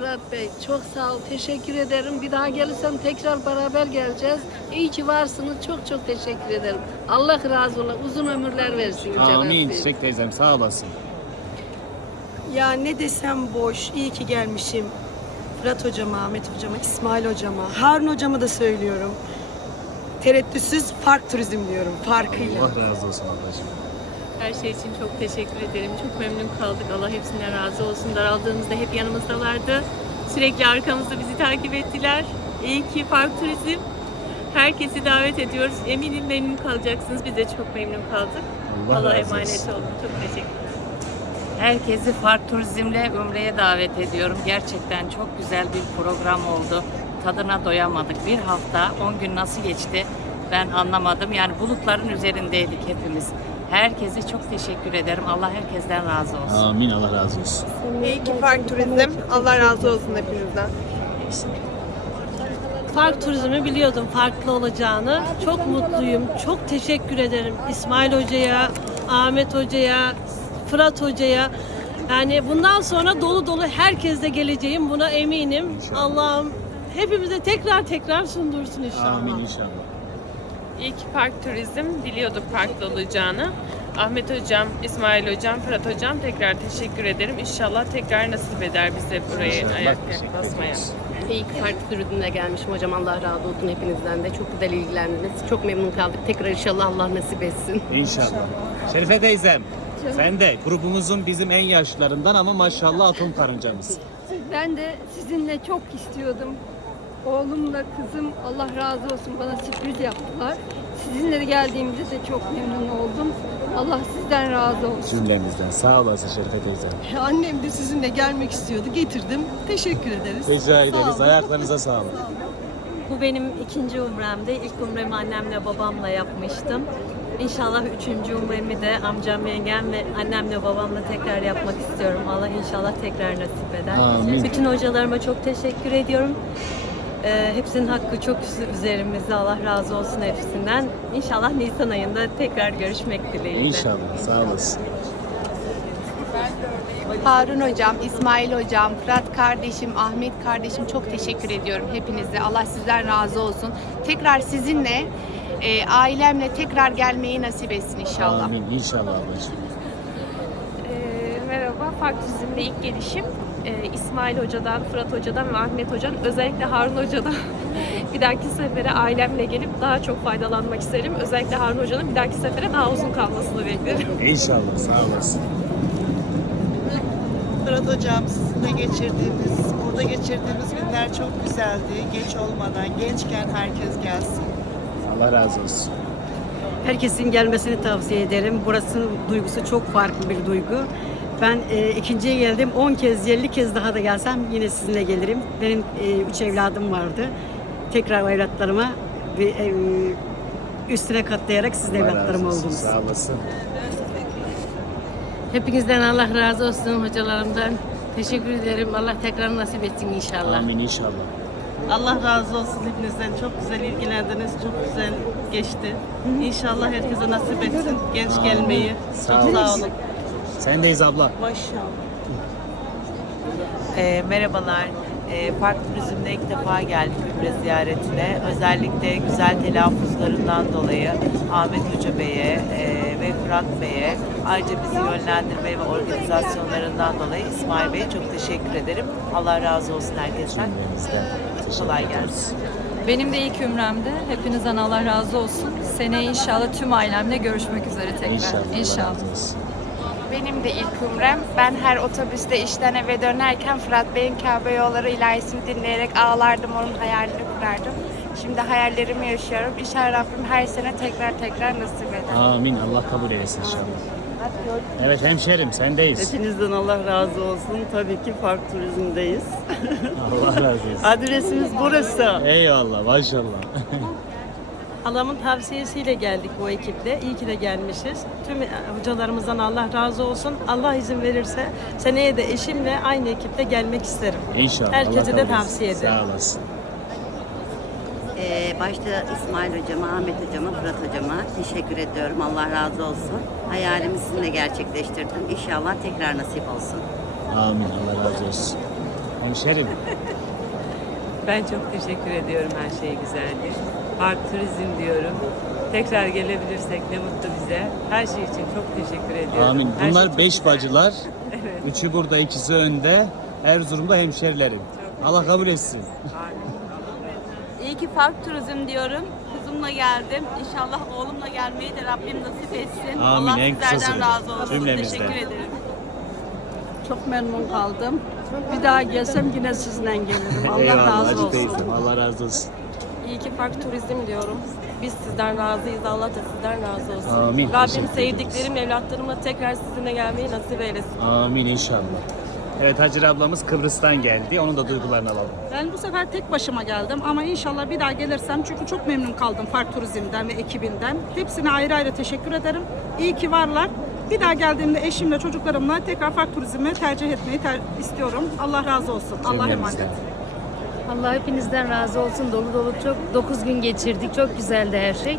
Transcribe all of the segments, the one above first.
Fırat Bey çok sağ ol, teşekkür ederim. Bir daha gelirsem tekrar beraber geleceğiz. İyi ki varsınız, çok çok teşekkür ederim. Allah razı olsun, uzun ömürler versin Cenab-ı Amin. Hak. Çiçek teyzem sağ olasın. Ya ne desem boş. İyi ki gelmişim. Fırat hocama, Ahmet hocama, İsmail hocama, Harun hocama da söylüyorum. Tereddütsüz Fark Turizm diyorum. Farkıyla. Allah razı olsun ablacığım. Her şey için çok teşekkür ederim. Çok memnun kaldık. Allah hepsinden razı olsun. Daraldığımızda hep yanımızdalardı. Sürekli arkamızda bizi takip ettiler. İyi ki Park Turizm. Herkesi davet ediyoruz. Eminim memnun kalacaksınız. Biz de çok memnun kaldık. Allah Allah'a razı emanet olsun. olun. Çok teşekkürler. Herkesi Fark Turizm'le Umre'ye davet ediyorum. Gerçekten çok güzel bir program oldu. Tadına doyamadık. Bir hafta, 10 gün nasıl geçti ben anlamadım. Yani bulutların üzerindeydik hepimiz. Herkese çok teşekkür ederim. Allah herkesten razı olsun. Amin. Allah razı olsun. İyi ki Fark Turizm. Allah razı olsun hepinizden. Fark Turizm'i biliyordum farklı olacağını. Çok mutluyum. Çok teşekkür ederim İsmail Hoca'ya, Ahmet Hoca'ya, Fırat Hoca'ya. Yani bundan sonra dolu dolu herkesle geleceğim. Buna eminim. Allah'ım hepimize tekrar sundursun inşallah. Amin inşallah. İyi ki Park Turizm. Biliyorduk farklı olacağını. Ahmet Hocam, İsmail Hocam, Fırat Hocam tekrar teşekkür ederim. İnşallah tekrar nasip eder bize buraya ayak basmaya. İyi ki Fark Turizm'le gelmişim hocam. Allah razı olsun hepinizden de. Çok güzel ilgilendiniz. Çok memnun kaldık. Tekrar inşallah Allah nasip etsin. İnşallah. Şerife teyzem. Sen de grubumuzun bizim en yaşlılarından ama maşallah atom karıncamız. Ben de sizinle çok istiyordum. Oğlumla kızım Allah razı olsun bana sürpriz yaptılar. Sizinle de geldiğimde de çok memnun oldum. Allah sizden razı olsun. Cümlemizden. Sağ olasın Şerife teyzem. Annem de sizinle gelmek istiyordu. Getirdim. Teşekkür ederiz. Rica ederiz. Ayaklarınıza sağlık. Bu benim ikinci umremdi. İlk umremi annemle babamla yapmıştım. İnşallah üçüncü umremi de amcam, yengem ve annemle babamla tekrar yapmak istiyorum. Allah inşallah tekrar nasip eder. Amin. Bütün hocalarıma çok teşekkür ediyorum. Hepsinin hakkı çok üzerimizde. Allah razı olsun hepsinden. İnşallah Nisan ayında tekrar görüşmek dileğiyle. İnşallah. Sağ olasın. Harun Hocam, İsmail Hocam, Fırat kardeşim, Ahmet kardeşim çok teşekkür ediyorum hepinize. Allah sizden razı olsun. Tekrar sizinle, ailemle tekrar gelmeyi nasip etsin inşallah. Amin. İnşallah ablacığım. Merhaba, Fark Turizm'de ilk gelişim. İsmail Hoca'dan, Fırat Hoca'dan ve Ahmet Hoca'dan, özellikle Harun Hoca'dan bir dahaki sefere ailemle gelip daha çok faydalanmak isterim. Özellikle Harun Hoca'nın bir dahaki sefere daha uzun kalmasını beklerim. İnşallah. Sağ olasın. Fırat Hocam sizinle burada geçirdiğimiz günler çok güzeldi. Geç olmadan, gençken herkes gelsin. Allah razı olsun. Herkesin gelmesini tavsiye ederim. Burasının duygusu çok farklı bir duygu. Ben ikinciye geldim. 10 kez, 50 kez daha da gelsem yine sizinle gelirim. Benim 3 evladım vardı. Tekrar evlatlarıma üstüne katlayarak sizin Allah razı evlatlarım olsun. oldunuz. Sağ olasın. Hepinizden Allah razı olsun hocalarımdan. Teşekkür ederim. Allah tekrar nasip etsin inşallah. Amin inşallah. Allah razı olsun hepinizden. Çok güzel ilgilendiniz. Çok güzel geçti. İnşallah herkese nasip etsin genç gelmeyi. Sağ Çok sağ olasın. olun. Sendeyiz abla. Merhabalar. Park Turizm'de ilk defa geldik Ümre ziyaretine. Özellikle güzel telaffuzlarından dolayı Ahmet Hoca Bey'e ve Fırat Bey'e, ayrıca bizi yönlendirme ve organizasyonlarından dolayı İsmail Bey'e çok teşekkür ederim. Allah razı olsun herkesten. Cümlemizden. Teşekkür Kolay ederiz. gelsin. Benim de ilk ümremdi. Hepinizden Allah razı olsun. Seneye inşallah tüm ailemle görüşmek üzere tekrar. İnşallah. Allah razı olsun. Benim de ilk umrem. Ben her otobüste işten eve dönerken Fırat Bey'in Kabe Yolları ilahisini dinleyerek ağlardım, onun hayalini kurardım. Şimdi hayallerimi yaşıyorum. İnşallah Rabbim her sene tekrar nasip eder. Amin. Allah kabul eylesin inşallah. Evet hemşerim sendeyiz. Hepinizden Allah razı olsun. Tabii ki Fark Turizm'deyiz. Allah razı olsun. Adresimiz burası. Eyvallah maşallah. Halamın tavsiyesiyle geldik bu ekiple. İyi ki de gelmişiz. Tüm hocalarımızdan Allah razı olsun. Allah izin verirse seneye de eşimle aynı ekiple gelmek isterim. İnşallah. Herkese Allah de kabul etsin. tavsiye ederim. Sağ olasın. Başta İsmail Hocama, Ahmet Hocama, Fırat Hocama teşekkür ediyorum. Allah razı olsun. Hayalimi sizinle gerçekleştirdim. İnşallah tekrar nasip olsun. Amin. Allah razı olsun. Hemşerim. Ben çok teşekkür ediyorum, her şey güzeldi. Park turizm diyorum. Tekrar gelebilirsek ne mutlu bize. Her şey için çok teşekkür ediyorum. Amin. Her Bunlar şey çok 5 güzel. bacılar. Evet. Üçü burada, ikisi önde. Erzurum'da hemşerilerim. Allah kabul etsin. İyi ki Park Turizm diyorum. Kızımla geldim. İnşallah oğlumla gelmeyi de Rabbim nasip etsin. Amin. Allah En kısa sizlerden sürede. razı olsun. Cümlemizden. Teşekkür ederim. Çok memnun kaldım. Bir daha gelsem yine sizinle gelirim. Allah Eyvallah razı Hacı olsun. teyzem. Allah razı olsun. İyi ki Park Turizm diyorum. Biz sizden razıyız. Allah da sizden razı olsun. Amin. Teşekkür Rabbim ederiz. sevdiklerim, evlatlarımla tekrar sizinle gelmeyi nasip eylesin. Amin inşallah. Evet, Hacer ablamız Kıbrıs'tan geldi. Onun da duygularını alalım. Ben bu sefer tek başıma geldim ama inşallah bir daha gelirsem çünkü çok memnun kaldım Park Turizm'den ve ekibinden. Hepsine ayrı ayrı teşekkür ederim. İyi ki varlar. Bir daha geldiğimde eşimle çocuklarımla tekrar Park Turizm'i tercih etmeyi istiyorum. Allah razı olsun. Allah emanet. Allah hepinizden razı olsun. Dolu dolu çok 9 gün geçirdik. Çok güzeldi her şey.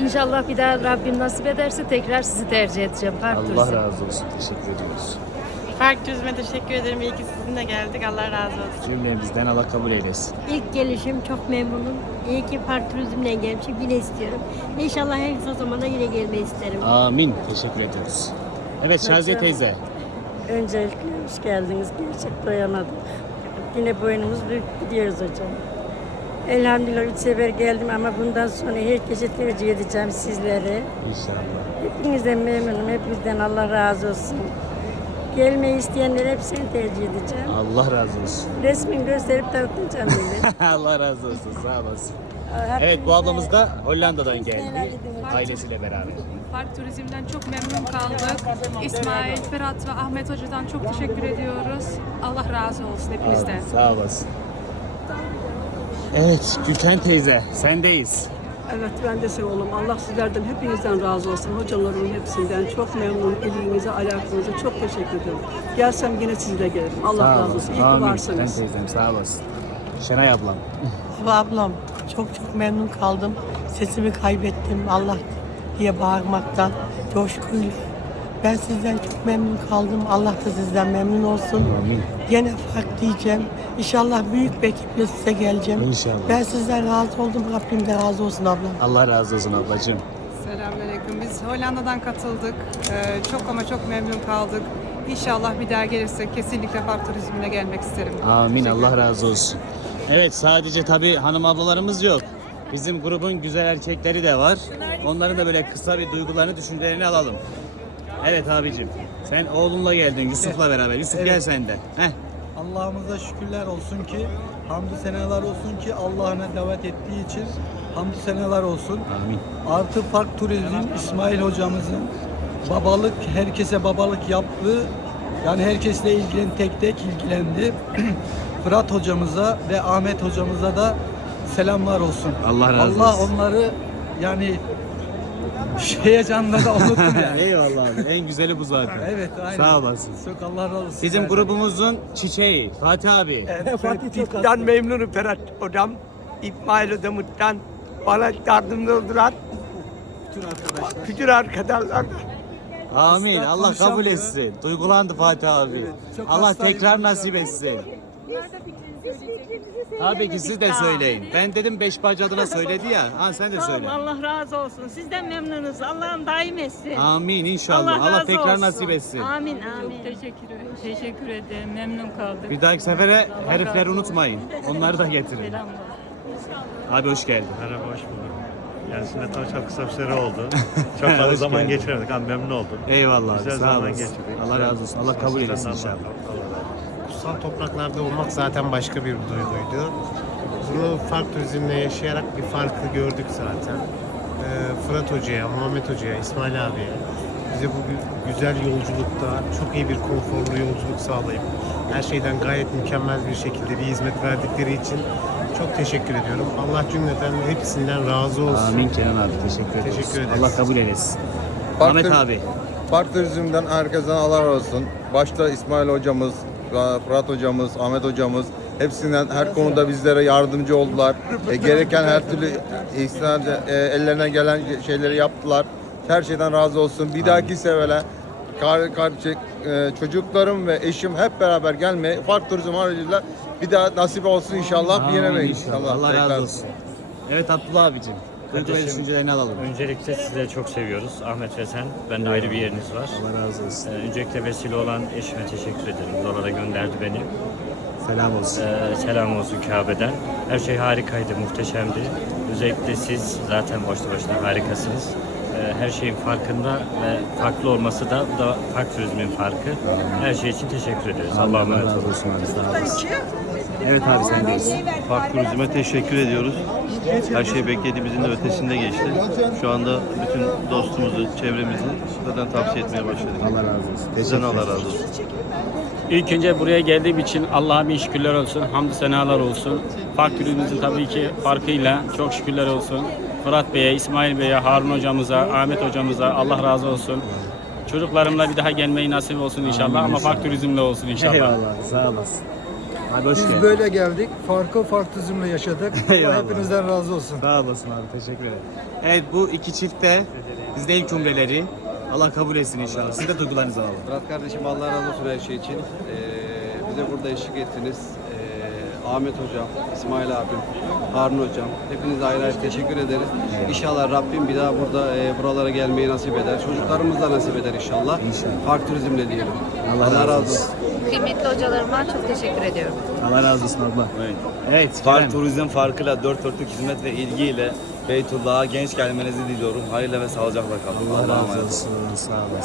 İnşallah bir daha Rabbim nasip ederse tekrar sizi tercih edeceğim. Park Allah Turizm. razı olsun. Teşekkür ediyoruz. Park Turizm'e teşekkür ederim. İyi ki sizinle geldik. Allah razı olsun. Cümlemizden Allah kabul eylesin. İlk gelişim çok memnunum. İyi ki Park Turizm'le gelmişim. Yine istiyorum. İnşallah en kısa zamanda yine gelmeyi isterim. Amin. Teşekkür ediyoruz. Evet Şaziye teyze. Öncelikle hoş geldiniz. Gerçek doyamadık. Yine boynumuz büyük gidiyoruz hocam. Elhamdülillah 3 sefer geldim ama bundan sonra herkese tercih edeceğim sizleri. İnşallah. Hepinizden memnunum. Hepinizden Allah razı olsun. Gelmeyi isteyenler hepsini tercih edeceğim. Allah razı olsun. Resmini gösterip tanıtacağım bile. Allah razı olsun. Sağ olasın. Evet, bu ablamız da Hollanda'dan geldi. Ailesiyle beraber. Park Turizm'den çok memnun kaldık. İsmail, Ferhat ve Ahmet Hoca'dan çok teşekkür ediyoruz. Allah razı olsun hepinizden. Abi, sağ olasın. Evet, Gülten teyze, sendeyiz. Evet ben de size oğlum. Allah sizlerden hepinizden razı olsun. Hocalarımın hepsinden çok memnun. İlginize, alakanıza çok teşekkür ederim. Gelsem yine sizinle gelirim. Allah Sağ razı olasın. olsun. İyi ki Amin. varsınız. Gülten teyzem, sağ olasın. Şenay ablam. Ablam çok memnun kaldım. Sesimi kaybettim Allah diye bağırmaktan, coşkuyla. Ben sizden çok memnun kaldım. Allah da sizden memnun olsun. Amin. Gene fark diyeceğim. İnşallah büyük bir ekiple size geleceğim. İnşallah. Ben sizden razı oldum. Rabbim de razı olsun ablam. Allah razı olsun ablacığım. Selamünaleyküm. Biz Hollanda'dan katıldık. Çok ama çok memnun kaldık. İnşallah bir daha gelirsek kesinlikle Park Turizm'ine gelmek isterim. Amin. Allah razı olsun. Evet, sadece tabii hanım ablalarımız yok. Bizim grubun güzel erkekleri de var. Onların da böyle kısa bir duygularını, düşüncelerini alalım. Evet abicim. Sen oğlunla geldin Yusuf'la beraber. Yusuf gel sen de. Heh. Allah'ımıza şükürler olsun ki, hamdü seneler olsun ki Allah'ına davet ettiği için hamdü seneler olsun. Amin. Artı Park Turizm İsmail hocamızın babalık, herkese babalık yaptığı, yani herkesle tek tek ilgilendi. Fırat hocamıza ve Ahmet hocamıza da selamlar olsun. Allah razı olsun. Allah onları yani heyecanla da unuttum yani. Eyvallah abi. En güzeli bu zaten. Evet, aynen. Sağ olasın. Çok Allah razı olsun. Bizim grubumuzun çiçeği Fatih abi. Ben memnunum Ferhat hocam. İsmail hocamızdan bana yardımcı oldular. Bütün arkadaşlar. Amin. Asla Allah kabul konuşamıyor. etsin. Duygulandı Fatih abi. çok Allah hastayım, tekrar nasip etsin. Tabii ki siz de söyleyin. Ben dedim 5 bacı adına söyledi ya. Ha sen de söyle. Allah razı olsun. Sizden memnunuz. Allah'ım daim etsin. Amin inşallah. Allah razı tekrar olsun. nasip etsin. Amin amin. Teşekkür ederim. Memnun kaldık. Bir dahaki sefere herifleri unutmayın. Onları da getirin. Abi hoş geldin. Merhaba, hoş bulduk. Yani sizinle tanışmak kısa bir süre oldu. Çok Hoş fazla zaman geldin. geçiremedik ama memnun oldum. Eyvallah abi, Güzel sağ zaman olasın. geçirdik. Allah razı olsun. Allah kabul eylesin inşallah. Kutsal topraklarda olmak zaten başka bir duyguydu. Bunu Park Turizm'le yaşayarak bir farkı gördük zaten. Fırat Hoca'ya, Muhammed Hoca'ya, İsmail abiye bize bu güzel yolculukta çok iyi bir konforlu yolculuk sağlayıp her şeyden gayet mükemmel bir şekilde bir hizmet verdikleri için çok teşekkür ediyorum. Allah cümleten hepsinden razı olsun. Amin Kenan abi. Teşekkür ederiz. Teşekkür ederiz. Allah kabul eylesin. Park Ahmet Tur- abi. Park Turizm'den herkese Allah razı olsun. Başta İsmail hocamız, Fırat hocamız, Ahmet hocamız hepsinden her konuda bizlere yardımcı oldular. Gereken her türlü ellerine gelen şeyleri yaptılar. Her şeyden razı olsun. Bir dahaki sefere çocuklarım ve eşim hep beraber gelmeye, Fark Turizm aracılığıyla bir daha nasip olsun inşallah. Bir Amin yenemeyiz inşallah. Allah tekrar. razı olsun. Evet Abdullah abicim. Duygu ve düşüncelerini alalım. Öncelikle sizleri çok seviyoruz. Ahmet ve sen. Bende ayrı bir yeriniz var. Allah razı olsun. Öncelikle vesile olan eşime teşekkür ederim. Buralara gönderdi beni. Selam olsun. Selam olsun Kabe'den. Her şey harikaydı, muhteşemdi. Özellikle siz zaten başlı başına harikasınız. Her şeyin farkında ve farklı olması da bu da Park Turizm'in farkı. Her şey için teşekkür ederiz. Allah'a emanet olun. Evet abi sendeyiz. Park Turizm'e teşekkür ediyoruz. Her şey beklediğimizin de ötesinde geçti. Şu anda bütün dostumuzu, çevremizi zaten tavsiye etmeye başladık. Allah razı olsun. Sizden Allah razı olsun. İlk önce buraya geldiğim için Allah'a bin şükürler olsun, hamdü senalar olsun. Park Turizm'imizin tabii ki farkıyla çok şükürler olsun. Fırat Bey'e, İsmail Bey'e, Harun hocamıza, Ahmet hocamıza Allah razı olsun. Çocuklarımla bir daha gelmeyi nasip olsun inşallah ama Park Turizm'le olsun inşallah. Eyvallah sağ olasın. Hadi hoş Biz geldin. böyle geldik. Fark Turizm'le yaşadık. Eyvallah. Allah hepinizden razı olsun. Sağ olasın abi teşekkür ederim. Evet bu iki çift de bizde ilk umreleri. Allah kabul etsin inşallah. Siz de duygularınızı alalım. Fırat kardeşim Allah razı olsun her şey için. Bize burada eşlik ettiniz. Ahmet hocam, İsmail abim, Harun hocam. Hepinize ayrı ayrı teşekkür ederiz. İnşallah Rabbim bir daha buralara gelmeyi nasip eder. Çocuklarımız da nasip eder inşallah. Park Turizm'le diyelim. Allah razı olsun. Kıymetli hocalarıma çok teşekkür ediyorum. Allah razı olsun abla. Evet. Park Turizm farkıyla dört dörtlük hizmet ve ilgiyle Beytullah'a genç gelmenizi diliyorum. Hayırlı ve sağlıcakla kalın. Allah razı olsun. Sağ olasın.